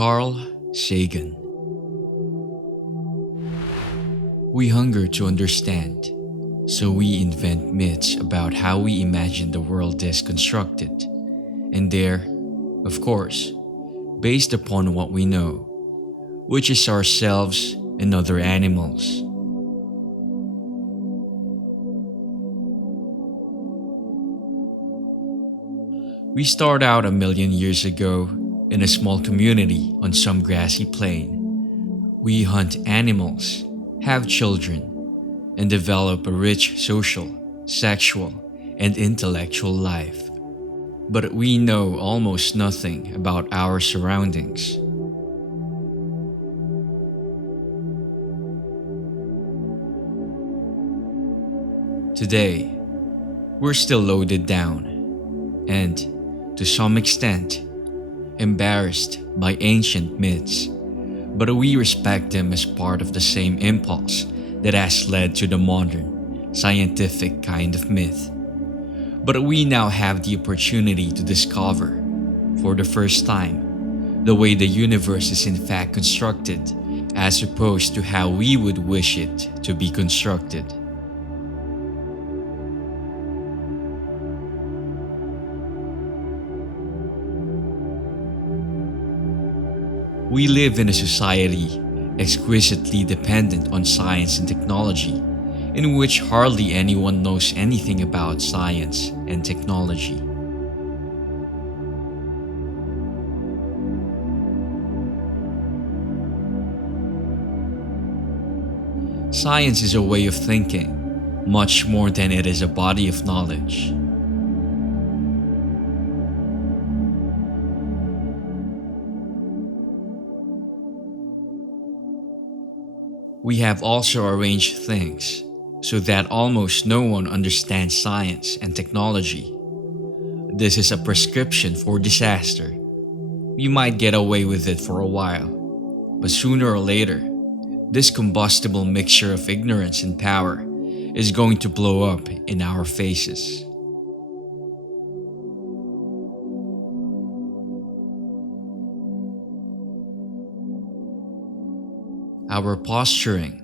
Carl Sagan. We hunger to understand, so we invent myths about how we imagine the world is constructed. And they're, of course, based upon what we know, which is ourselves and other animals. We start out a million years ago in a small community on some grassy plain. We hunt animals, have children, and develop a rich social, sexual, and intellectual life. But we know almost nothing about our surroundings. Today, we're still loaded down and, to some extent, embarrassed by ancient myths, but we respect them as part of the same impulse that has led to the modern, scientific kind of myth. But we now have the opportunity to discover, for the first time, the way the universe is in fact constructed, as opposed to how we would wish it to be constructed. We live in a society exquisitely dependent on science and technology, in which hardly anyone knows anything about science and technology. Science is a way of thinking, much more than it is a body of knowledge. We have also arranged things so that almost no one understands science and technology. This is a prescription for disaster. We might get away with it for a while, but sooner or later, this combustible mixture of ignorance and power is going to blow up in our faces. Our posturing,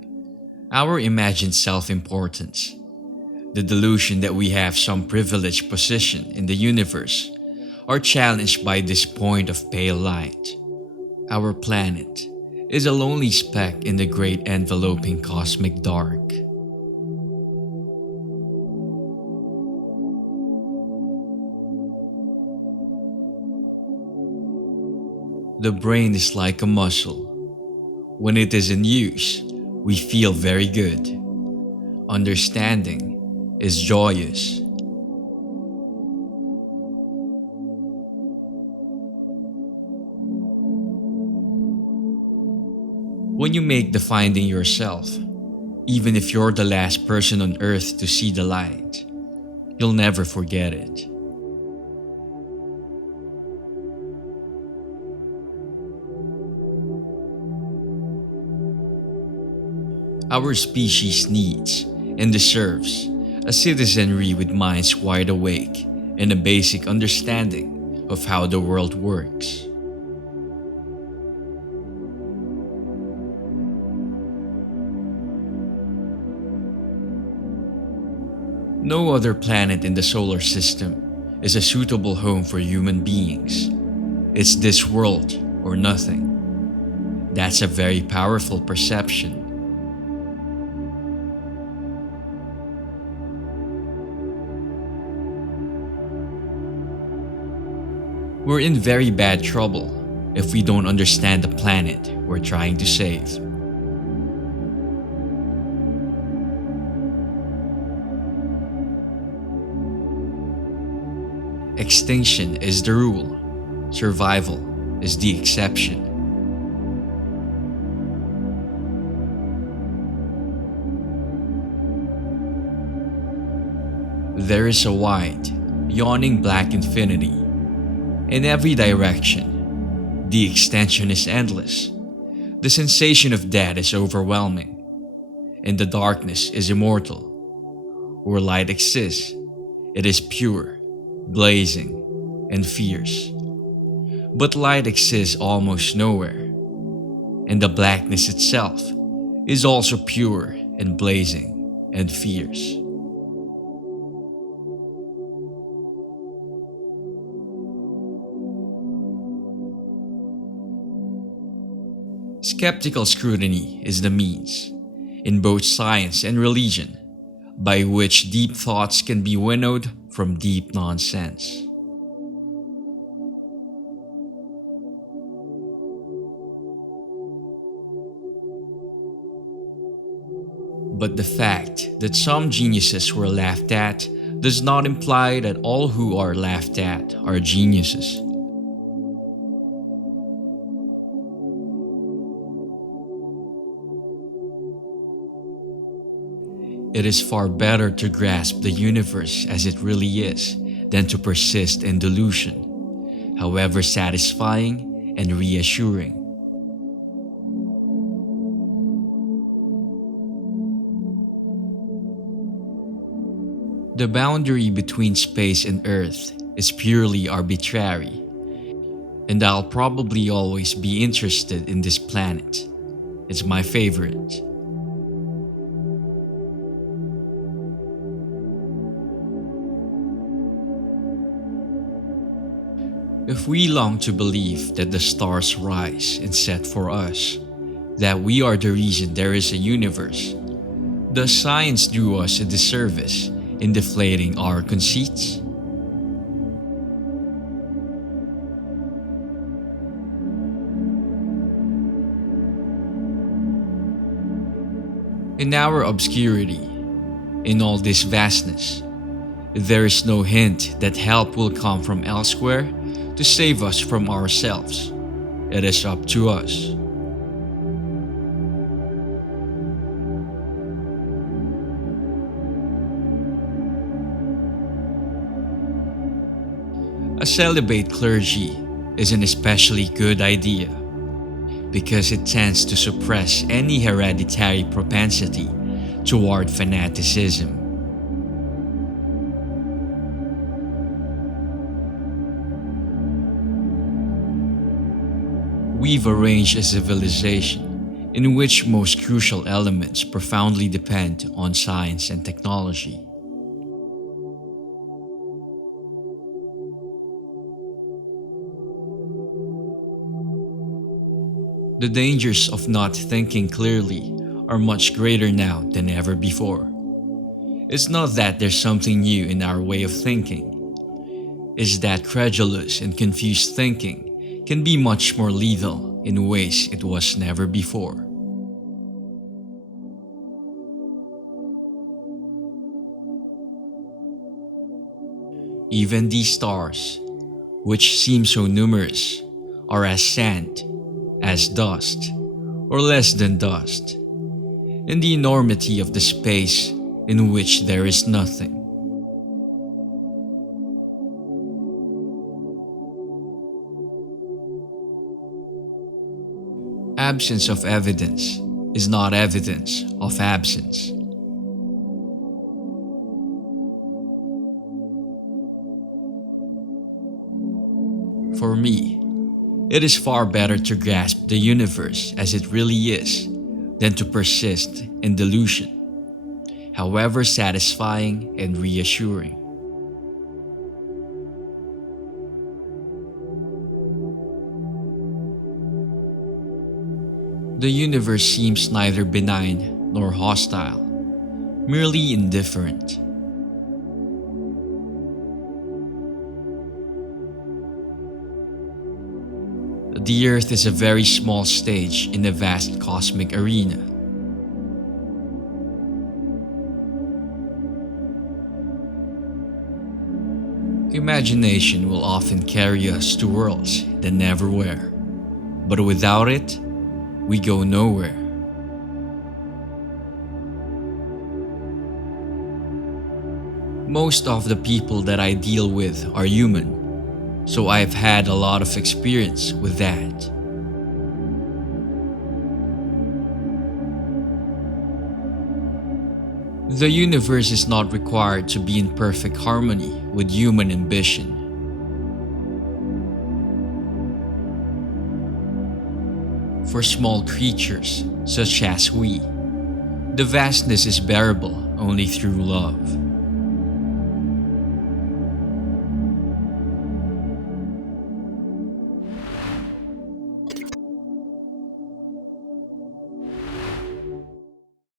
our imagined self-importance, the delusion that we have some privileged position in the universe are challenged by this point of pale light. Our planet is a lonely speck in the great enveloping cosmic dark. The brain is like a muscle. When it is in use, we feel very good. Understanding is joyous. When you make the finding yourself, even if you're the last person on earth to see the light, you'll never forget it. Our species needs and deserves a citizenry with minds wide awake and a basic understanding of how the world works. No other planet in the solar system is a suitable home for human beings. It's this world or nothing. That's a very powerful perception. We're in very bad trouble if we don't understand the planet we're trying to save. Extinction is the rule, survival is the exception. There is a wide, yawning black infinity. In every direction, the extension is endless. The sensation of death is overwhelming, and the darkness is immortal. Where light exists, it is pure, blazing, and fierce. But light exists almost nowhere, and the blackness itself is also pure and blazing and fierce. Skeptical scrutiny is the means, in both science and religion, by which deep thoughts can be winnowed from deep nonsense. But the fact that some geniuses were laughed at does not imply that all who are laughed at are geniuses. It is far better to grasp the universe as it really is than to persist in delusion, however satisfying and reassuring. The boundary between space and Earth is purely arbitrary, and I'll probably always be interested in this planet. It's my favorite. If we long to believe that the stars rise and set for us, that we are the reason there is a universe, does science do us a disservice in deflating our conceits? In our obscurity, in all this vastness, there is no hint that help will come from elsewhere to save us from ourselves. It is up to us. A celibate clergy is an especially good idea because it tends to suppress any hereditary propensity toward fanaticism. We've arranged a civilization in which most crucial elements profoundly depend on science and technology. The dangers of not thinking clearly are much greater now than ever before. It's not that there's something new in our way of thinking. It's that credulous and confused thinking can be much more lethal in ways it was never before. Even these stars, which seem so numerous, are as sand, as dust, or less than dust, in the enormity of the space in which there is nothing. Absence of evidence is not evidence of absence. For me, it is far better to grasp the universe as it really is than to persist in delusion, however satisfying and reassuring. The universe seems neither benign nor hostile, merely indifferent. The Earth is a very small stage in a vast cosmic arena. Imagination will often carry us to worlds that never were, but without it, we go nowhere. Most of the people that I deal with are human, so I've had a lot of experience with that. The universe is not required to be in perfect harmony with human ambition. for small creatures such as we. The vastness is bearable only through love.